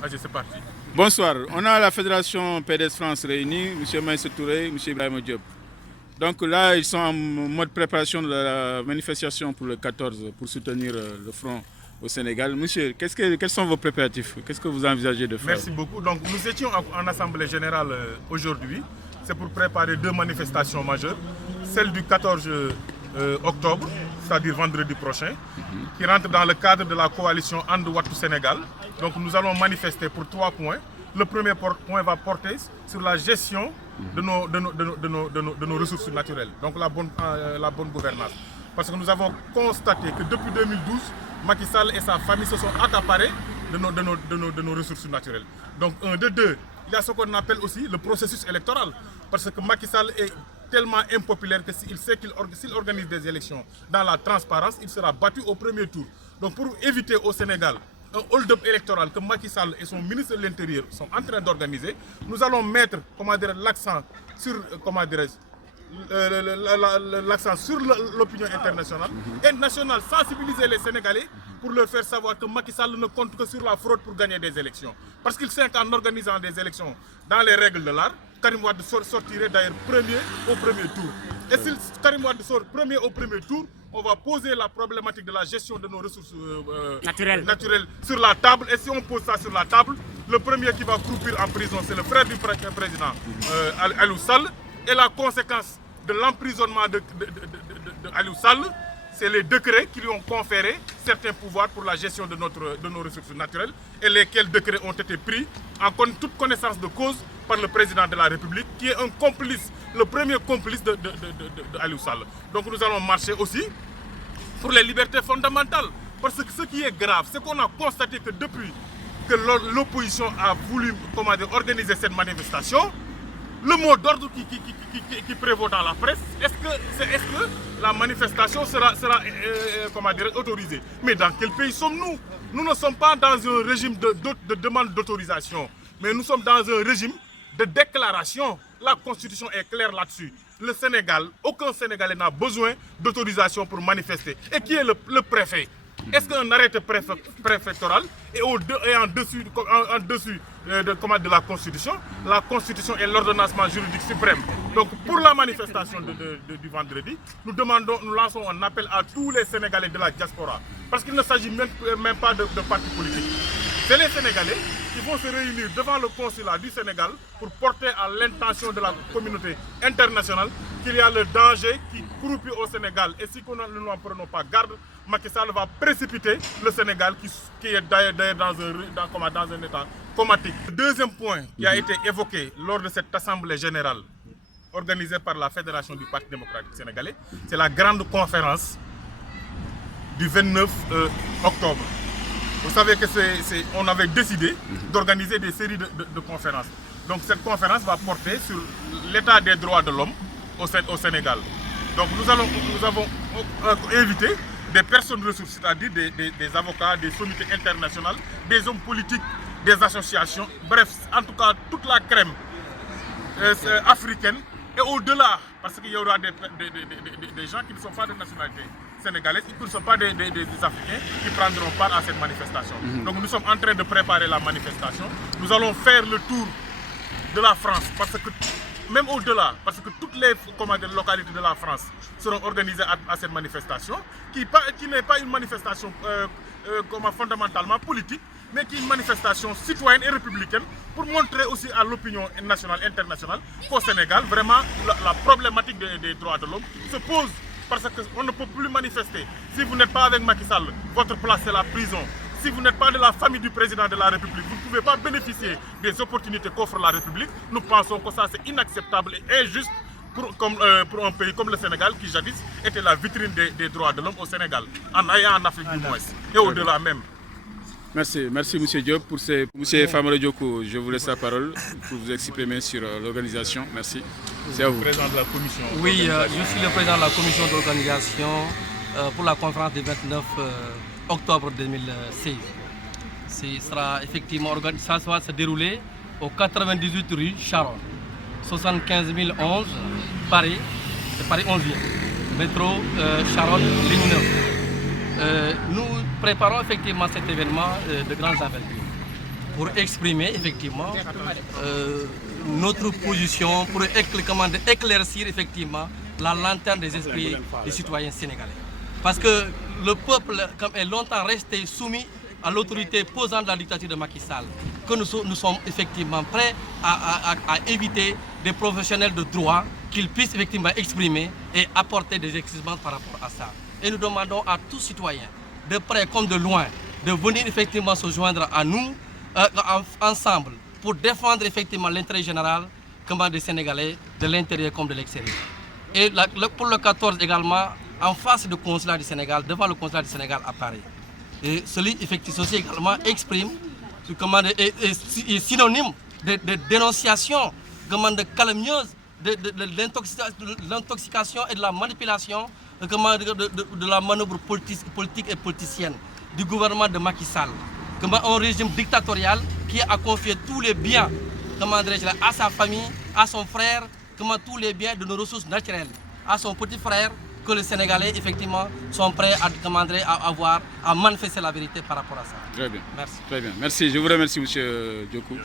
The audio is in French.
Allez, c'est parti. Bonsoir, on a la Fédération PDS France réunie, M. Maïssa Touré, M. Ibrahim Diop. Donc là, ils sont en mode préparation de la manifestation pour le 14 pour soutenir le front au Sénégal. Monsieur, quels sont vos préparatifs? Qu'est-ce que vous envisagez de faire? Merci beaucoup. Donc nous étions en Assemblée Générale aujourd'hui. C'est pour préparer deux manifestations majeures. Celle du 14 octobre, c'est-à-dire vendredi prochain, qui rentre dans le cadre de la coalition And Wattu Sénégal. Donc nous allons manifester pour 3 points. Le premier point va porter sur la gestion de nos ressources naturelles, donc la bonne gouvernance. Parce que nous avons constaté que depuis 2012, Macky Sall et sa famille se sont accaparés de nos ressources naturelles. Donc de deux, il y a ce qu'on appelle aussi le processus électoral. Parce que Macky Sall est tellement impopulaire que s'il sait s'il organise des élections dans la transparence, il sera battu au premier tour. Donc pour éviter au Sénégal un hold-up électoral que Macky Sall et son ministre de l'Intérieur sont en train d'organiser, nous allons mettre l'accent sur l'accent sur l'opinion internationale et nationale, sensibiliser les Sénégalais pour leur faire savoir que Macky Sall ne compte que sur la fraude pour gagner des élections. Parce qu'il sait qu'en organisant des élections dans les règles de l'art, Karim Wade sortirait d'ailleurs premier au premier tour. Et si Karim Wade sort premier au premier tour, on va poser la problématique de la gestion de nos ressources naturelles sur la table. Et si on pose ça sur la table, le premier qui va croupir en prison, c'est le frère du président Aliou Sall. Et la conséquence de l'emprisonnement de Aliou Sall, c'est les décrets qui lui ont conféré certains pouvoirs pour la gestion de nos ressources naturelles et lesquels décrets ont été pris en toute connaissance de cause par le président de la République qui est un complice, le premier complice de Aliou Sall. Donc nous allons marcher aussi pour les libertés fondamentales. Parce que ce qui est grave, c'est qu'on a constaté que depuis que l'opposition a voulu organiser cette manifestation, le mot d'ordre qui prévaut dans la presse, est-ce que la manifestation sera autorisée? Mais dans quel pays sommes-nous? Nous ne sommes pas dans un régime de demande d'autorisation, mais nous sommes dans un régime de déclaration. La Constitution est claire là-dessus. Le Sénégal, aucun Sénégalais n'a besoin d'autorisation pour manifester. Et qui est le préfet? Est-ce qu'un arrêté préfectoral est en dessus de la Constitution est l'ordonnancement juridique suprême. Donc pour la manifestation du vendredi, nous lançons un appel à tous les Sénégalais de la diaspora. Parce qu'il ne s'agit même pas de partis politiques. C'est les Sénégalais qui vont se réunir devant le consulat du Sénégal pour porter à l'intention de la communauté internationale qu'il y a le danger qui croupit au Sénégal. Et si nous n'en prenons pas garde, Macky Sall va précipiter le Sénégal qui est d'ailleurs dans un état comatique. Le deuxième point qui a été évoqué lors de cette assemblée générale organisée par la Fédération du Parti démocratique sénégalais, c'est la grande conférence du 29 octobre. Vous savez qu'on avait décidé d'organiser des séries de conférences. Donc cette conférence va porter sur l'état des droits de l'homme au Sénégal. Donc nous avons invité des personnes ressources, c'est-à-dire des avocats, des sommités internationales, des hommes politiques, des associations, bref, en tout cas toute la crème africaine et au-delà, parce qu'il y aura des gens qui ne sont pas de nationalité sénégalaise, qui ne sont pas des Africains qui prendront part à cette manifestation. Donc nous sommes en train de préparer la manifestation. Nous allons faire le tour de la France, parce que même au-delà, parce que toutes les localités de la France seront organisées à cette manifestation, qui n'est pas une manifestation fondamentalement politique, mais qui est une manifestation citoyenne et républicaine pour montrer aussi à l'opinion nationale et internationale qu'au Sénégal, vraiment, la problématique des droits de l'homme se pose. Parce qu'on ne peut plus manifester. Si vous n'êtes pas avec Macky Sall, votre place c'est la prison. Si vous n'êtes pas de la famille du président de la République, vous ne pouvez pas bénéficier des opportunités qu'offre la République. Nous pensons que ça c'est inacceptable et injuste pour un pays comme le Sénégal qui jadis était la vitrine des droits de l'homme au Sénégal, en Afrique du moins, et au-delà même. Merci M. Diop. M. Famara Dioko, je vous laisse la parole pour vous exprimer sur l'organisation. Merci. C'est à vous. Président de la commission. Oui, je suis le président de la commission d'organisation pour la conférence du 29 octobre 2016. Ça va se dérouler au 98 rue Charon, 75 011 Paris, c'est Paris 11e, métro Charon, ligne 9. Nous préparons effectivement cet événement de grande envergure. pour exprimer effectivement notre position, pour éclaircir effectivement la lanterne des esprits des citoyens sénégalais. Parce que le peuple est longtemps resté soumis à l'autorité pesante de la dictature de Macky Sall, que nous sommes effectivement prêts à éviter des professionnels de droit qu'ils puissent effectivement exprimer et apporter des éclaircissements par rapport à ça. Et nous demandons à tous citoyens, de près comme de loin, de venir effectivement se joindre à nous ensemble pour défendre effectivement l'intérêt général des Sénégalais de l'intérieur comme de l'extérieur. Et pour le 14 également, en face du consulat du Sénégal, devant le consulat du Sénégal à Paris. Et ceci également exprime, est synonyme de dénonciation, de calomnieuse, de l'intoxication et de la manipulation, de la manœuvre politique et politicienne du gouvernement de Macky Sall. Un régime dictatorial qui a confié tous les biens à sa famille, à son frère, tous les biens de nos ressources naturelles, à son petit frère, que les Sénégalais effectivement sont prêts à manifester la vérité par rapport à ça. Très bien. Merci. Très bien. Merci. Je vous remercie, M. Diokou.